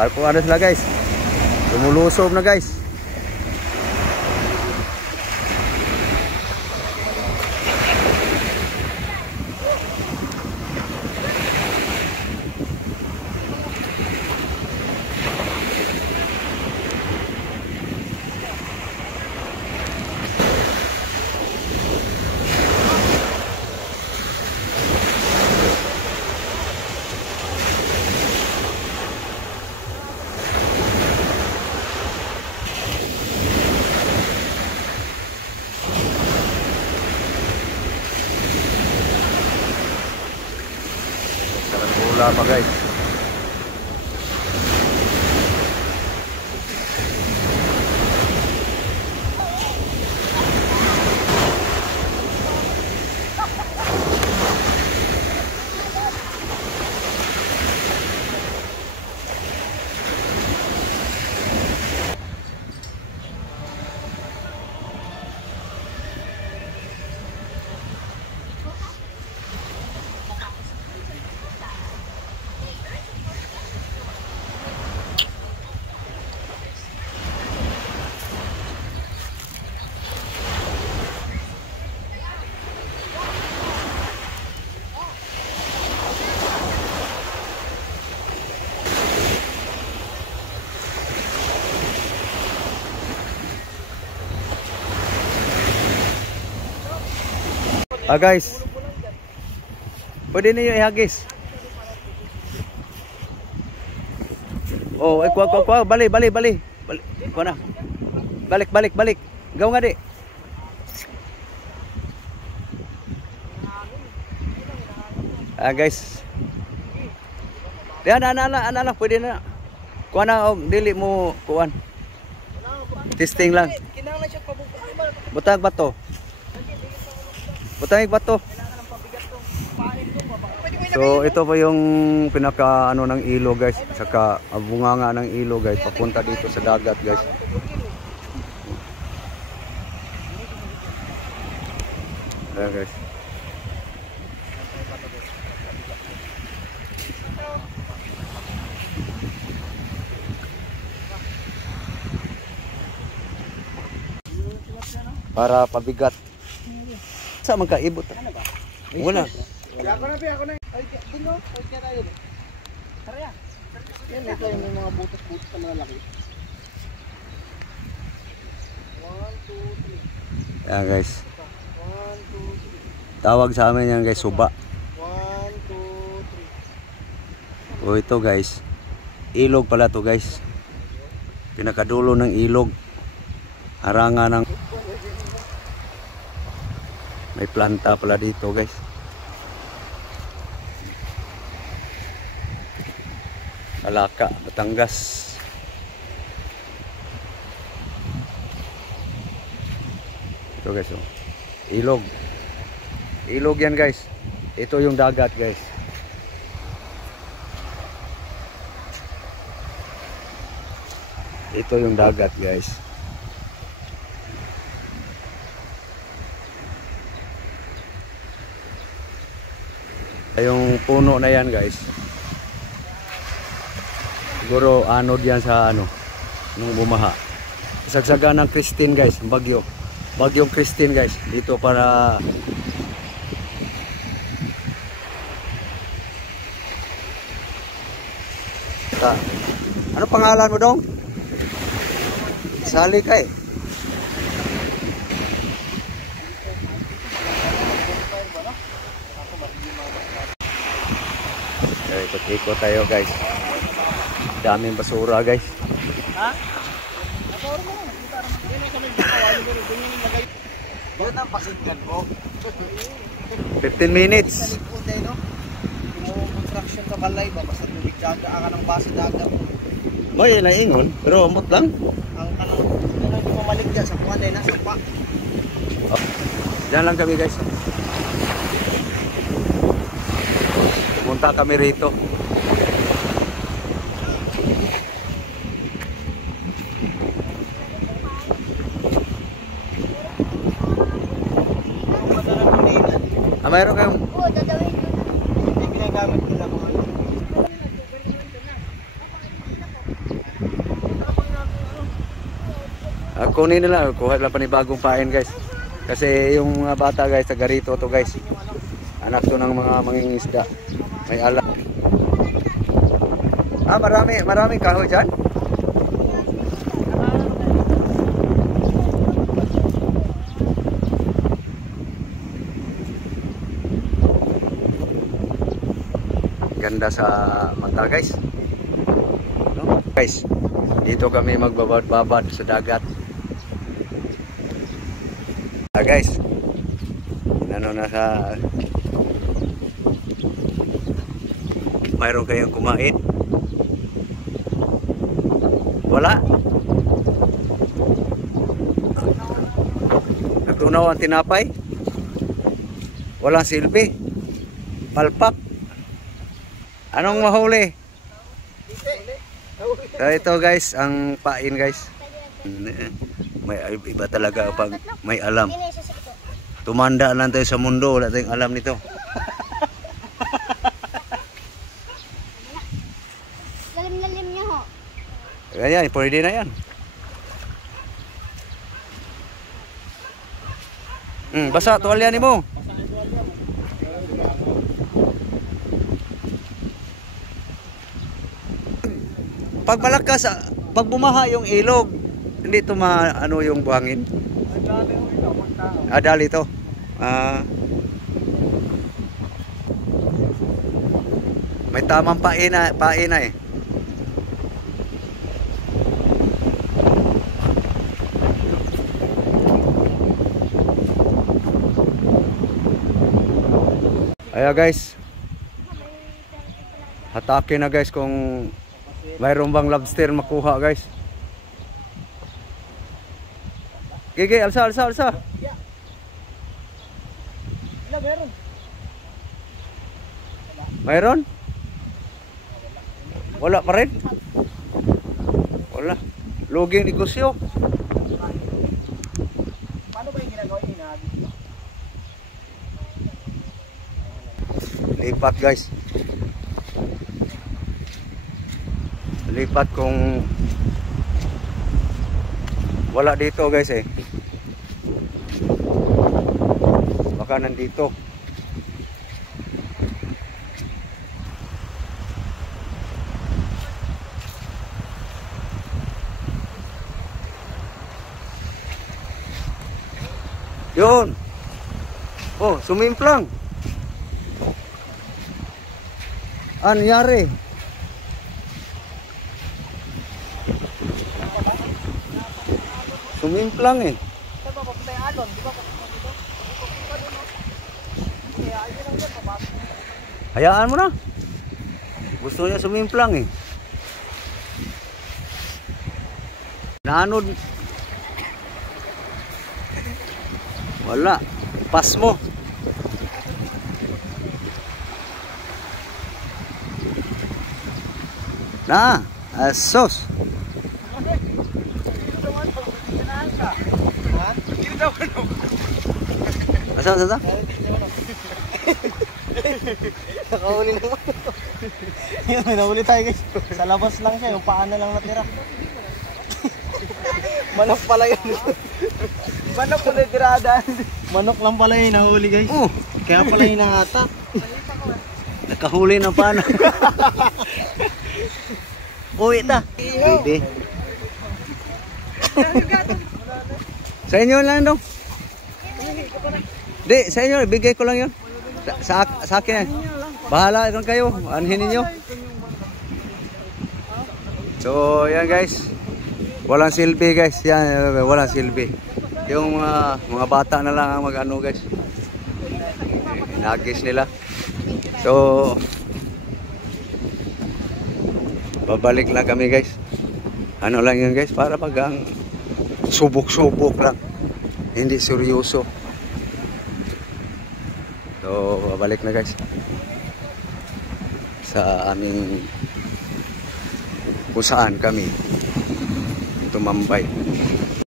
Parang ano sila guys. Lumulusob na guys. Wala pa guys. Guys, pwede niyo ihagis. Oh, kuha, balik. Kuha na. Balik. Gaw nga di. Guys. Yan, ana, pwede na. Kuha na, dili mo kuhan. Testing lang. Butang bato. Butang bato. So ito po yung pinaka ano ng ilog guys, saka bunganga ng ilog guys, papunta dito sa dagat guys. Ayan guys. Para pabigat. Sa magkaibot. Wala. Ako na. Ay, dino. Ay, kaya tayo. Tara ya. Yan, ito yung mga butas-butas na malaki. 1, 2, 3. Ayan guys. 1, 2, 3. Tawag sa amin yan guys, suba. 1, 2, 3. O ito guys, ilog pala to guys. Pinakadulo ng ilog. Haranga ng may planta pala dito guys. Alaka, Batangas. Ito guys, oh. Ilog. Ilog yan guys. Ito yung dagat guys. Ito yung dagat guys. Yung puno na yan guys, siguro anod yan sa ano nung bumaha. Sagsagan ng Christine guys, bagyong Christine guys, dito para ano pangalan mo dong? Sali ka eh. Ikot tayo guys. Daming basura guys. Ha? Basura mo lang. Yan ay kami bukawali ko lagay. Yan ang pasiggan ko. 15 minutes. Construction ka balay ba basta tubig daga ka ng base daga. Moy na ingon, pero amot lang. Ang kanang hindi mamalik diyan sa kuwan na sampa. Diyan lang kami guys. Pumunta kami rito. Mayroon kayong... Oo, dadawin yun. Hindi ginagamit nila mga ano. Kunin nila, kuha lang panibagong pain guys. Kasi yung mga bata guys, taga rito to guys. Anak to ng mga mangingisda. May alam. Maraming kahoy dyan. Ganda sa mata guys. No? Guys, dito kami magbabad-babad sa dagat. Guys, ano na sa mayroon kayong kumain? Wala? Natunaw ang tinapay? Walang silbi? Palpak? Anong mahuli? So ito guys, ang pain guys. May iba talaga pag may alam. Tumanda lang tayo sa mundo, wala tayong alam nito. Lalim-lalim niya ho. Ganyan, pwede na yan. Basa, tuwalya ni mo. Pag malakas, pag bumaha yung ilog, hindi ito ano yung buhangin. Dali ito. May tamang paina eh. Ayan guys. Hatake na guys kung mayroon bang lobster makuha guys. Gigi, alsa. Meron. Mayroon? Wala pa rin? Wala. Luging negosyo. Paano ba yung ginagawa niya? Lipat guys. Lipat kung wala dito guys eh. Baka nandito. Yun. Oh, sumimplang. Anyari. Sumimplang eh. Saan ba papunta yung alon? Di ba papunta dito? Kaya ayun lang yan, papasok. Hayaan mo na. Gusto niya sumimplang eh. Naanod. Wala. Pas mo. Na, asos. Asa? Nakahuli naman. Yun, may nahuli tayo guys. Sa labas lang siya, yung paa na lang natira. Manok pala yun. Manok pala tirada. Manok lang pala yung nahuli guys. Kaya pala yung nangata. Nakahuli na paano. Uwi na. Pwede. Sa inyo lang daw. Di, sa inyo, bigay ko lang yun. Sa akin yan. Bahala lang kayo. Anhin ninyo. So, yan guys. Walang silbi guys. Yan, walang silbi. Yung mga bata na lang ang mag-ano guys. Nagis nila. So, babalik lang kami guys. Ano lang yun guys. Para pag subok-subok lang. Hindi seryoso. So, babalik na guys sa aming kung saan kami tumambay.